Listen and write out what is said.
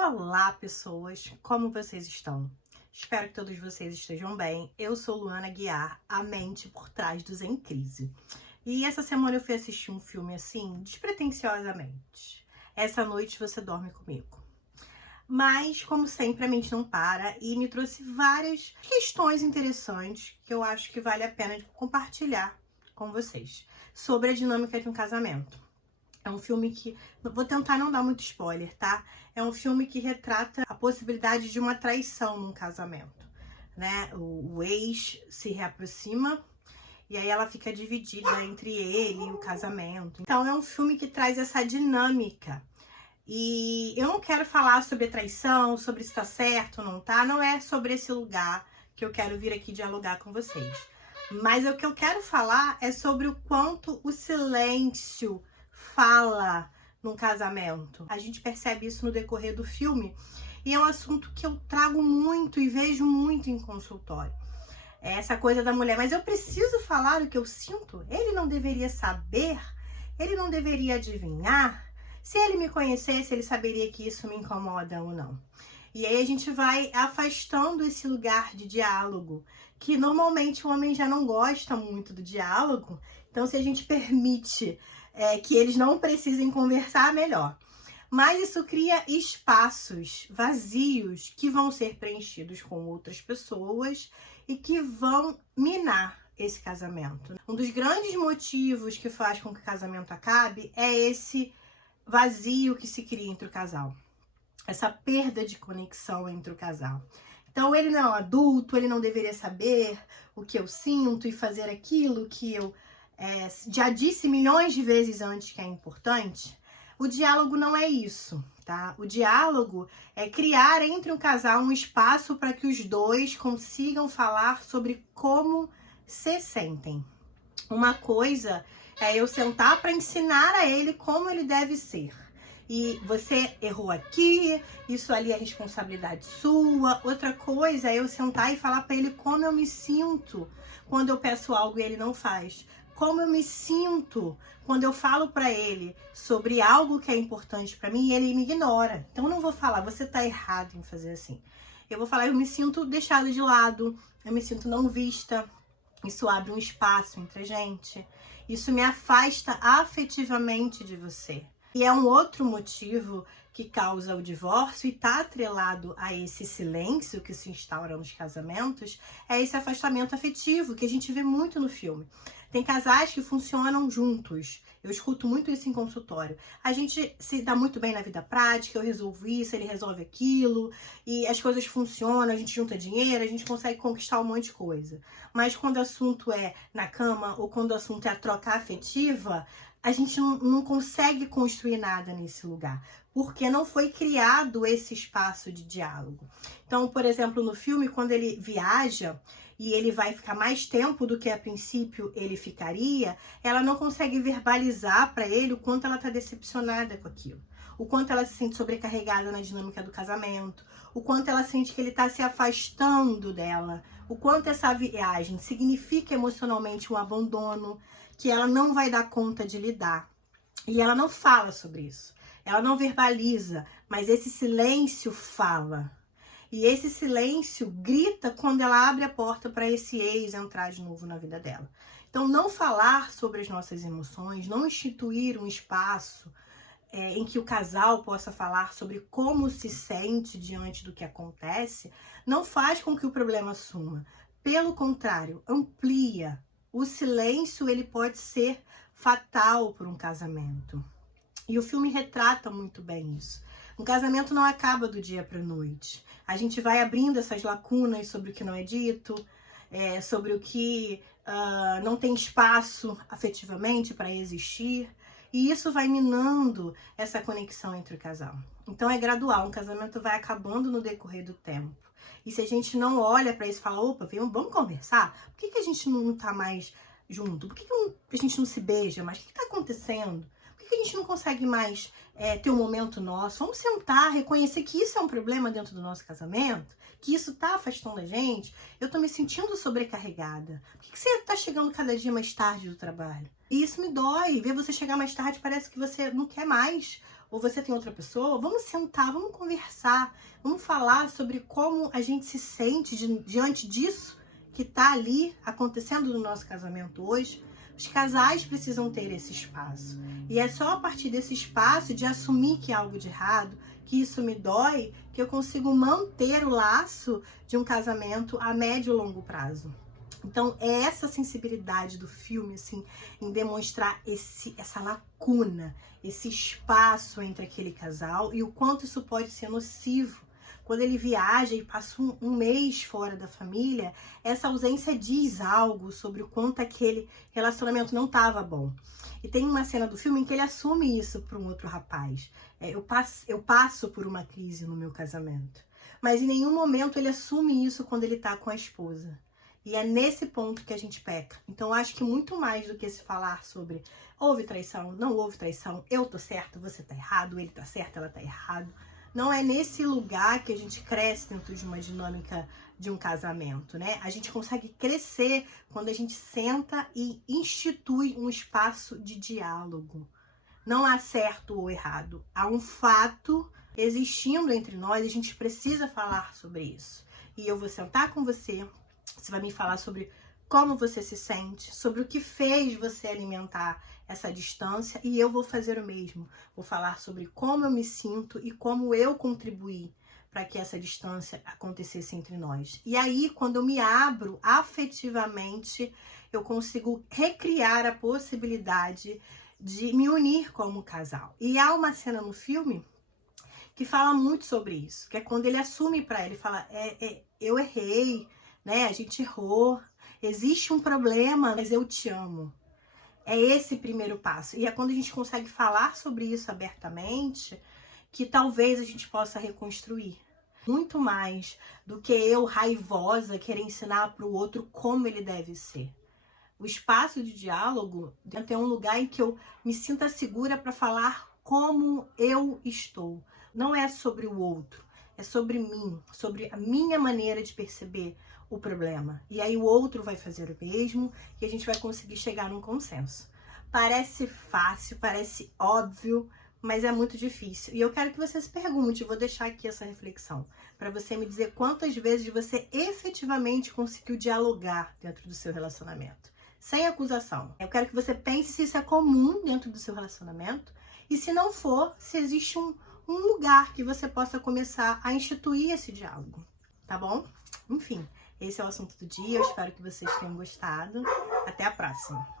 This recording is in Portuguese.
Olá, pessoas! Como vocês estão? Espero que todos vocês estejam bem. Eu sou Luana Guiar, a mente por trás do Zen Crise. E essa semana eu fui assistir um filme assim, despretensiosamente. Essa noite você dorme comigo. Mas, como sempre, a mente não para e me trouxe várias questões interessantes que eu acho que vale a pena compartilhar com vocês sobre a dinâmica de um casamento. É um filme que... Vou tentar não dar muito spoiler, tá? É um filme que retrata a possibilidade de uma traição num casamento, né? O ex se reaproxima e aí ela fica dividida entre ele e o casamento. Então é um filme que traz essa dinâmica. E eu não quero falar sobre traição, sobre se tá certo ou não tá. Não é sobre esse lugar que eu quero vir aqui dialogar com vocês. Mas o que eu quero falar é sobre o quanto o silêncio fala num casamento. A gente percebe isso no decorrer do filme e é um assunto que eu trago muito e vejo muito em consultório. É essa coisa da mulher, mas eu preciso falar o que eu sinto? Ele não deveria saber? Ele não deveria adivinhar? Se ele me conhecesse, ele saberia que isso me incomoda ou não. E aí a gente vai afastando esse lugar de diálogo, que normalmente o homem já não gosta muito do diálogo. Então, se a gente permite que eles não precisem conversar, melhor. Mas isso cria espaços vazios que vão ser preenchidos com outras pessoas e que vão minar esse casamento. Um dos grandes motivos que faz com que o casamento acabe é esse vazio que se cria entre o casal. Essa perda de conexão entre o casal. Então, ele não é um adulto, ele não deveria saber o que eu sinto e fazer aquilo que eu já disse milhões de vezes antes que é importante. O diálogo não é isso, tá? O diálogo é criar entre um casal um espaço para que os dois consigam falar sobre como se sentem. Uma coisa é eu sentar para ensinar a ele como ele deve ser. E você errou aqui, isso ali é responsabilidade sua. Outra coisa é eu sentar e falar para ele como eu me sinto quando eu peço algo e ele não faz. Como eu me sinto quando eu falo para ele sobre algo que é importante para mim e ele me ignora. Então eu não vou falar, você tá errado em fazer assim. Eu vou falar, eu me sinto deixada de lado, eu me sinto não vista. Isso abre um espaço entre a gente. Isso me afasta afetivamente de você. E é um outro motivo que causa o divórcio e está atrelado a esse silêncio que se instaura nos casamentos, é esse afastamento afetivo que a gente vê muito no filme. Tem casais que funcionam juntos. Eu escuto muito isso em consultório. A gente se dá muito bem na vida prática, eu resolvo isso, ele resolve aquilo, e as coisas funcionam, a gente junta dinheiro, a gente consegue conquistar um monte de coisa. Mas quando o assunto é na cama, ou quando o assunto é a troca afetiva, a gente não consegue construir nada nesse lugar, porque não foi criado esse espaço de diálogo. Então, por exemplo, no filme, quando ele viaja e ele vai ficar mais tempo do que a princípio ele ficaria, ela não consegue verbalizar para ele o quanto ela está decepcionada com aquilo, o quanto ela se sente sobrecarregada na dinâmica do casamento, o quanto ela sente que ele está se afastando dela, o quanto essa viagem significa emocionalmente um abandono, que ela não vai dar conta de lidar. E ela não fala sobre isso. Ela não verbaliza, mas esse silêncio fala. E esse silêncio grita quando ela abre a porta para esse ex entrar de novo na vida dela. Então, não falar sobre as nossas emoções, não instituir um espaço em que o casal possa falar sobre como se sente diante do que acontece, não faz com que o problema suma. Pelo contrário, amplia. O silêncio, ele pode ser fatal para um casamento. E o filme retrata muito bem isso. Um casamento não acaba do dia para a noite. A gente vai abrindo essas lacunas sobre o que não é dito, sobre o que não tem espaço afetivamente para existir. E isso vai minando essa conexão entre o casal. Então é gradual, um casamento vai acabando no decorrer do tempo. E se a gente não olha para isso e fala, opa, vamos conversar? Por que a gente não tá mais junto? Por que a gente não se beija mais? O que tá acontecendo? Por que a gente não consegue mais ter um momento nosso? Vamos sentar, reconhecer que isso é um problema dentro do nosso casamento, que isso tá afastando a gente. Eu tô me sentindo sobrecarregada. Por que você tá chegando cada dia mais tarde do trabalho? E isso me dói. Ver você chegar mais tarde parece que você não quer mais ou você tem outra pessoa, vamos sentar, vamos conversar, vamos falar sobre como a gente se sente diante disso que tá ali acontecendo no nosso casamento hoje. Os casais precisam ter esse espaço. E é só a partir desse espaço de assumir que há algo de errado, que isso me dói, que eu consigo manter o laço de um casamento a médio e longo prazo. Então, é essa sensibilidade do filme, assim, em demonstrar essa lacuna, esse espaço entre aquele casal e o quanto isso pode ser nocivo. Quando ele viaja e passa um mês fora da família, essa ausência diz algo sobre o quanto aquele relacionamento não estava bom. E tem uma cena do filme em que ele assume isso para um outro rapaz. Eu passo por uma crise no meu casamento. Mas em nenhum momento ele assume isso quando ele está com a esposa. E é nesse ponto que a gente peca. Então, acho que muito mais do que se falar sobre houve traição, não houve traição, eu tô certo, você tá errado, ele tá certo, ela tá errado. Não é nesse lugar que a gente cresce dentro de uma dinâmica de um casamento, né? A gente consegue crescer quando a gente senta e institui um espaço de diálogo. Não há certo ou errado. Há um fato existindo entre nós, a gente precisa falar sobre isso. E eu vou sentar com você. Você vai me falar sobre como você se sente, sobre o que fez você alimentar essa distância, e eu vou fazer o mesmo. Vou falar sobre como eu me sinto e como eu contribuí para que essa distância acontecesse entre nós. E aí, quando eu me abro afetivamente, eu consigo recriar a possibilidade de me unir como casal. E há uma cena no filme que fala muito sobre isso, que é quando ele assume para ele, fala, eu errei, né? A gente errou, existe um problema, mas eu te amo. É esse primeiro passo. E é quando a gente consegue falar sobre isso abertamente que talvez a gente possa reconstruir. Muito mais do que eu, raivosa, querer ensinar para o outro como ele deve ser. O espaço de diálogo é um lugar em que eu me sinta segura para falar como eu estou. Não é sobre o outro, é sobre mim, sobre a minha maneira de perceber o problema. E aí o outro vai fazer o mesmo e a gente vai conseguir chegar num consenso. Parece fácil, parece óbvio, mas é muito difícil. E eu quero que você se pergunte, vou deixar aqui essa reflexão, para você me dizer quantas vezes você efetivamente conseguiu dialogar dentro do seu relacionamento, sem acusação. Eu quero que você pense se isso é comum dentro do seu relacionamento e se não for, se existe um lugar que você possa começar a instituir esse diálogo, tá bom? Enfim, esse é o assunto do dia, eu espero que vocês tenham gostado. Até a próxima!